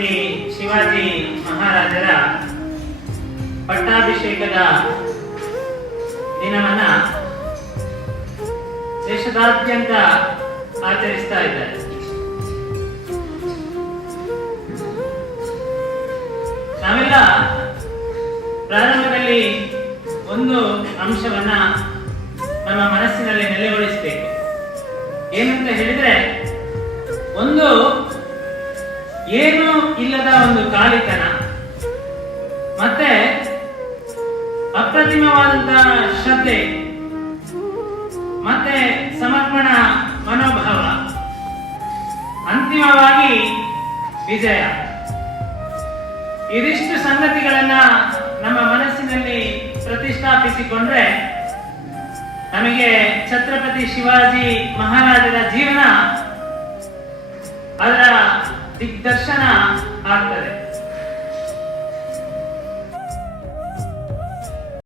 ಛತ್ರಪತಿ ಶಿವಾಜಿ ಮಹಾರಾಜರ ಪಟ್ಟಾಭಿಷೇಕದ ದಿನವನ್ನ ದೇಶದಾದ್ಯಂತ ಆಚರಿಸ್ತಾ ಇದ್ದಾರೆ. ನಾವೆಲ್ಲ ಪ್ರಾರಂಭದಲ್ಲಿ ಒಂದು ಅಂಶವನ್ನ ನಮ್ಮ ಮನಸ್ಸಿನಲ್ಲಿ ನೆಲೆಗೊಳಿಸಬೇಕು. ಏನಂತ ಹೇಳಿದ್ರೆ, ಒಂದು ಏನು ಇಲ್ಲದ ಒಂದು ಖಾಲಿತನ, ಮತ್ತೆ ಅಪ್ರತಿಮವಾದಂತಹ ಶ್ರದ್ಧೆ, ಮತ್ತೆ ಸಮರ್ಪಣಾ ಮನೋಭಾವ, ಅಂತಿಮವಾಗಿ ವಿಜಯ. ಇದಿಷ್ಟು ಸಂಗತಿಗಳನ್ನ ನಮ್ಮ ಮನಸ್ಸಿನಲ್ಲಿ ಪ್ರತಿಷ್ಠಾಪಿಸಿಕೊಂಡ್ರೆ ನಮಗೆ ಛತ್ರಪತಿ ಶಿವಾಜಿ ಮಹಾರಾಜರ ಜೀವನ, ಅದರ ದಿಗ್ದರ್ಶನ ಆಗ್ತದೆ.